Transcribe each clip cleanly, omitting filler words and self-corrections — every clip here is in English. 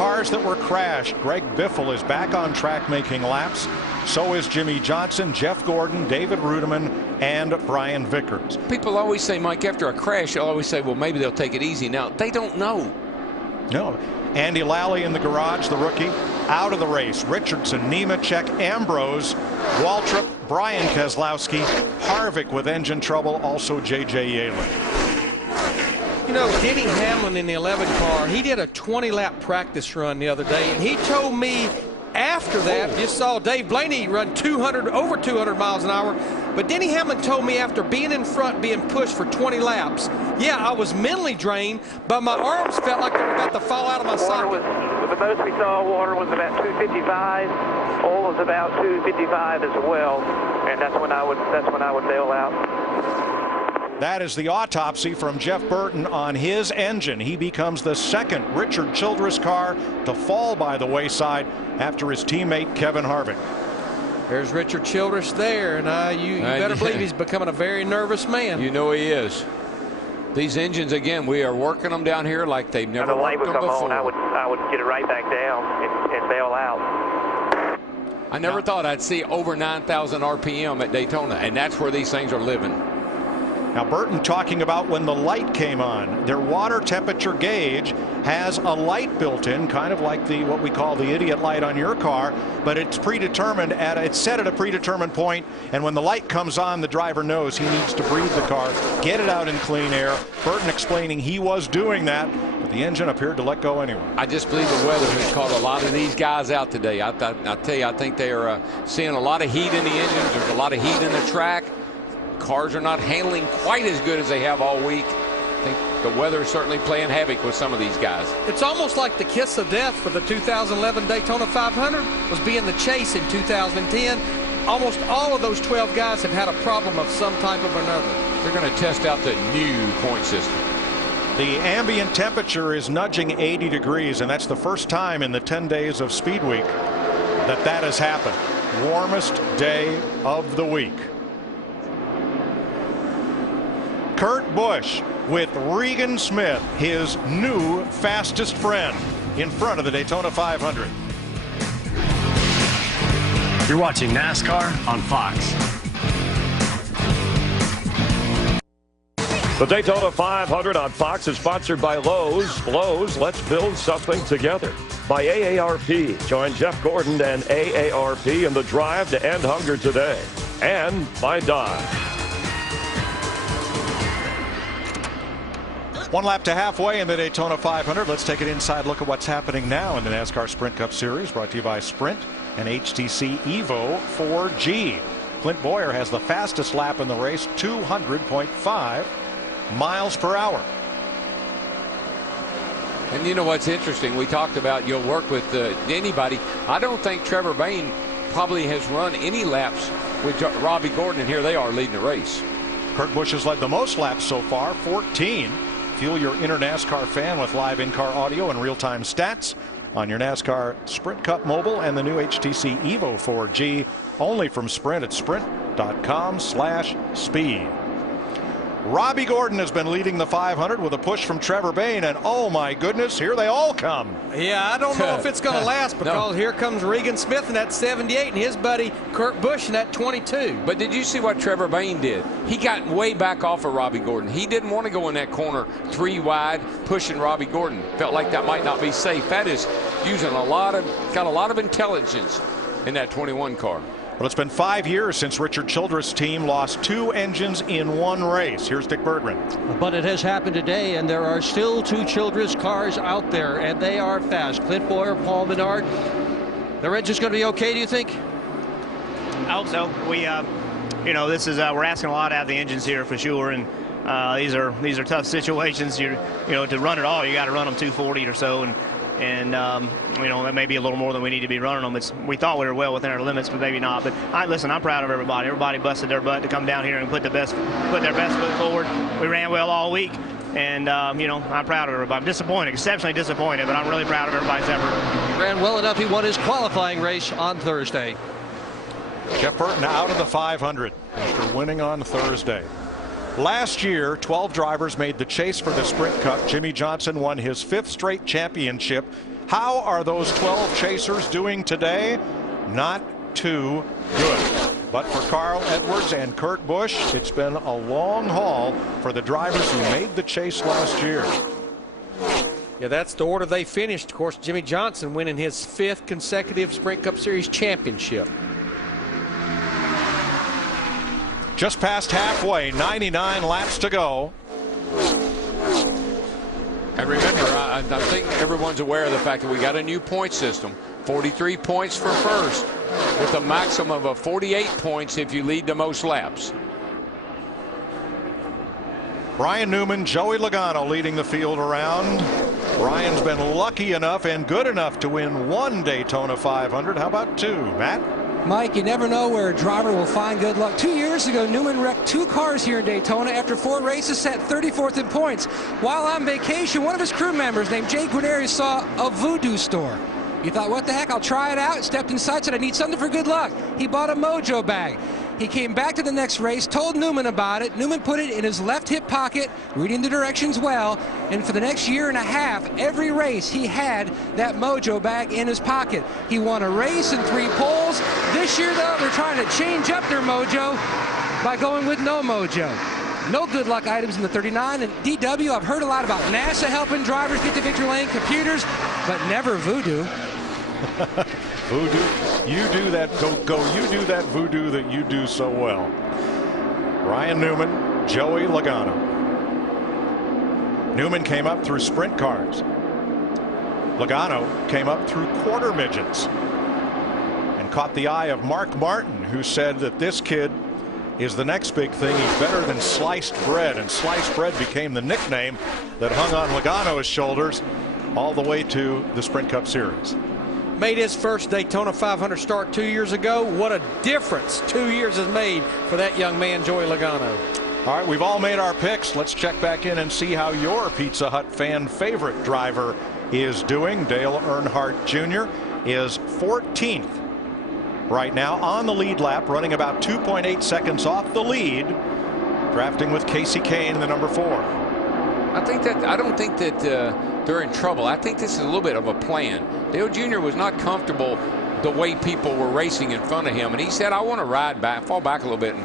cars that were crashed. Greg Biffle is back on track making laps. So is Jimmy Johnson, Jeff Gordon, David Rudiman, and Brian Vickers. People always say, Mike, after a crash, they'll always say, well, maybe they'll take it easy. Now, they don't know. No. Andy Lally in the garage, the rookie, out of the race. Richardson, Nemechek, Ambrose, Waltrip, Brian Keselowski, Harvick with engine trouble, also J.J. Yelin. You know, Denny Hamlin in the 11 car, he did a 20-lap practice run the other day, and he told me after that, just saw Dave Blaney run over 200 miles an hour. But Denny Hamlin told me after being in front, being pushed for 20 laps, yeah, I was mentally drained, but my arms felt like they were about to fall out of my socket. The most we saw water was about 255. Oil was about 255 as well, and that's when I would bail out. That is the autopsy from Jeff Burton on his engine. He becomes the second Richard Childress car to fall by the wayside after his teammate Kevin Harvick. There's Richard Childress there, and you better believe he's becoming a very nervous man. You know he is. These engines, again, we are working them down here like they've never worked them before. I would get it right back down and bail out. I never thought I'd see over 9,000 RPM at Daytona, and that's where these things are living. Now Burton talking about when the light came on. Their water temperature gauge has a light built in, kind of like what we call the idiot light on your car, but it's predetermined it's set at a predetermined point, and when the light comes on, the driver knows he needs to breathe the car, get it out in clean air. Burton explaining he was doing that, but the engine appeared to let go anyway. I just believe the weather has caught a lot of these guys out today. I tell you, I think they are seeing a lot of heat in the engines. There's a lot of heat in the track. Cars are not handling quite as good as they have all week. I think the weather is certainly playing havoc with some of these guys. It's almost like the kiss of death for the 2011 Daytona 500 was being the chase in 2010. Almost all of those 12 guys have had a problem of some type of another. They're going to test out the new point system. The ambient temperature is nudging 80 degrees, and that's the first time in the 10 days of Speed Week that has happened. Warmest day of the week. Kurt Busch with Regan Smith, his new fastest friend, in front of the Daytona 500. You're watching NASCAR on Fox. The Daytona 500 on Fox is sponsored by Lowe's. Lowe's, let's build something together. By AARP. Join Jeff Gordon and AARP in the drive to end hunger today. And by Dodge. One lap to halfway in the Daytona 500. Let's take an inside look at what's happening now in the NASCAR Sprint Cup Series, brought to you by Sprint and HTC Evo 4G. Clint Boyer has the fastest lap in the race, 200.5 miles per hour. And you know what's interesting? We talked about you'll work with anybody. I don't think Trevor Bayne probably has run any laps with Robbie Gordon, and here they are leading the race. Kurt Busch has led the most laps so far, 14. Fuel your inner NASCAR fan with live in-car audio and real-time stats on your NASCAR Sprint Cup mobile and the new HTC Evo 4G, only from Sprint at sprint.com/speed. Robbie Gordon has been leading the 500 with a push from Trevor Bayne, and oh my goodness, here they all come. Yeah, I don't know if it's going to last because here comes Regan Smith in that 78 and his buddy Kurt Busch in that 22. But did you see what Trevor Bayne did? He got way back off of Robbie Gordon. He didn't want to go in that corner 3 wide, pushing Robbie Gordon. Felt like that might not be safe. That is using got a lot of intelligence in that 21 car. Well, it's been 5 years since Richard Childress' team lost 2 engines in 1 race. Here's Dick Berggren. But it has happened today, and there are still 2 Childress cars out there, and they are fast. Clint Boyer, Paul Menard. Their engine's going to be okay, do you think? I hope so. We, you know, this is we're asking a lot out of the engines here for sure, and these are tough situations. You know, to run it all, you got to run them 240 or so, and you know, that may be a little more than we need to be running them. We thought we were well within our limits, but maybe not. But listen, I'm proud of everybody. Everybody busted their butt to come down here and put their best foot forward. We ran well all week, and you know, I'm proud of everybody. I'm disappointed, exceptionally disappointed, but I'm really proud of everybody's effort. He ran well enough. He won his qualifying race on Thursday. Jeff Burton out of the 500 after winning on Thursday. Last year, 12 drivers made the chase for the Sprint Cup. Jimmy Johnson won his 5th straight championship. How are those 12 chasers doing today? Not too good. But for Carl Edwards and Kurt Busch, it's been a long haul for the drivers who made the chase last year. Yeah, that's the order they finished. Of course, Jimmy Johnson winning his 5th consecutive Sprint Cup Series championship. Just past halfway, 99 laps to go. And remember, I think everyone's aware of the fact that we got a new point system. 43 points for first, with a maximum of 48 points if you lead the most laps. Brian Newman, Joey Logano leading the field around. Brian's been lucky enough and good enough to win 1 Daytona 500. How about 2, Matt? Mike, you never know where a driver will find good luck. 2 years ago, Newman wrecked 2 cars here in Daytona after 4 races, sat 34th in points. While on vacation, one of his crew members named Jay Guarneri saw a voodoo store. He thought, what the heck, I'll try it out. Stepped inside, said, I need something for good luck. He bought a mojo bag. He came back to the next race, told Newman about it. Newman put it in his left hip pocket, reading the directions well, and for the next year and a half, every race he had that mojo bag in his pocket. He won a race and 3 poles. This year, though, they're trying to change up their mojo by going with no mojo. No good luck items in the 39. And DW, I've heard a lot about NASA helping drivers get to victory lane, computers, but never voodoo. Voodoo, you do that, you do that voodoo that you do so well. Brian Newman, Joey Logano. Newman came up through sprint cars. Logano came up through quarter midgets and caught the eye of Mark Martin, who said that this kid is the next big thing. He's better than sliced bread, and sliced bread became the nickname that hung on Logano's shoulders all the way to the Sprint Cup Series. Made his first Daytona 500 start 2 years ago. What a difference 2 years has made for that young man, Joey Logano. All right, we've all made our picks. Let's check back in and see how your Pizza Hut fan favorite driver is doing. Dale Earnhardt Jr. is 14th right now on the lead lap, running about 2.8 seconds off the lead, drafting with Casey Kane in the number 4. I don't think that they're in trouble. I think this is a little bit of a plan. Dale Jr. was not comfortable the way people were racing in front of him, and he said, I want to ride back, fall back a little bit and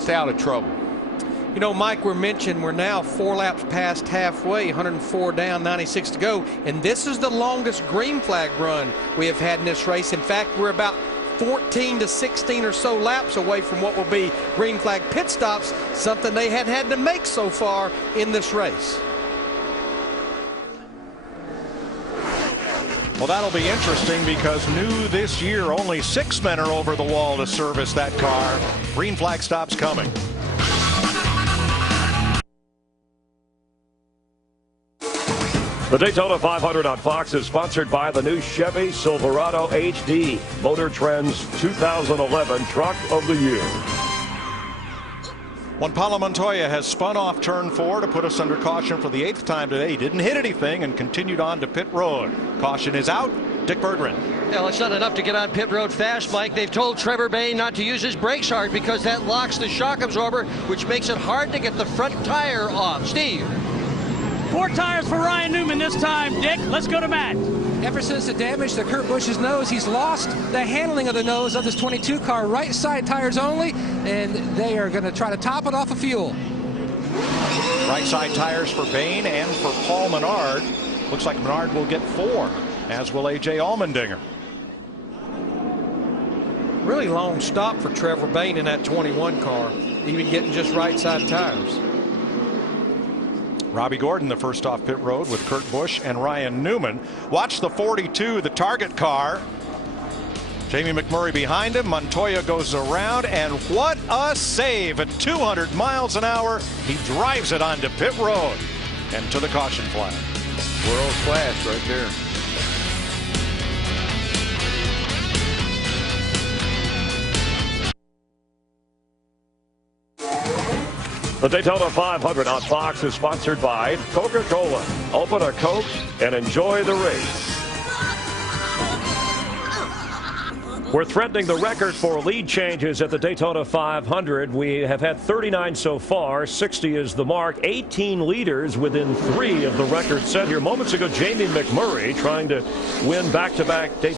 stay out of trouble. You know, Mike, we're now 4 laps past halfway, 104 down, 96 to go, and this is the longest green flag run we have had in this race. In fact, we're about 14 to 16 or so laps away from what will be green flag pit stops, something they had had to make so far in this race. Well, that'll be interesting because new this year, only 6 men are over the wall to service that car. Green flag stops coming. The Daytona 500 on Fox is sponsored by the new Chevy Silverado HD, Motor Trend's 2011 Truck of the Year. Juan Pablo Montoya has spun off turn 4 to put us under caution for the 8th time today. He didn't hit anything and continued on to pit road. Caution is out. Dick Berggren. Well, it's not enough to get on pit road fast, Mike. They've told Trevor Bayne not to use his brakes hard because that locks the shock absorber, which makes it hard to get the front tire off. Steve. 4 tires for Ryan Newman this time. Dick, let's go to Matt. Ever since the damage to Kurt Busch's nose, he's lost the handling of the nose of this 22 car. Right side tires only, and they are going to try to top it off of fuel. Right side tires for Bayne and for Paul Menard. Looks like Menard will get 4, as will A.J. Allmendinger. Really long stop for Trevor Bayne in that 21 car, even getting just right side tires. Robbie Gordon, the first off pit road with Kurt Busch and Ryan Newman. Watch the 42, the target car. Jamie McMurray behind him. Montoya goes around, and what a save at 200 miles an hour. He drives it onto pit road and to the caution flag. World class right there. The Daytona 500 on Fox is sponsored by Coca-Cola. Open a Coke and enjoy the race. We're threatening the record for lead changes at the Daytona 500. We have had 39 so far. 60 is the mark. 18 leaders within 3 of the record set here. Moments ago, Jamie McMurray trying to win back-to-back Daytona.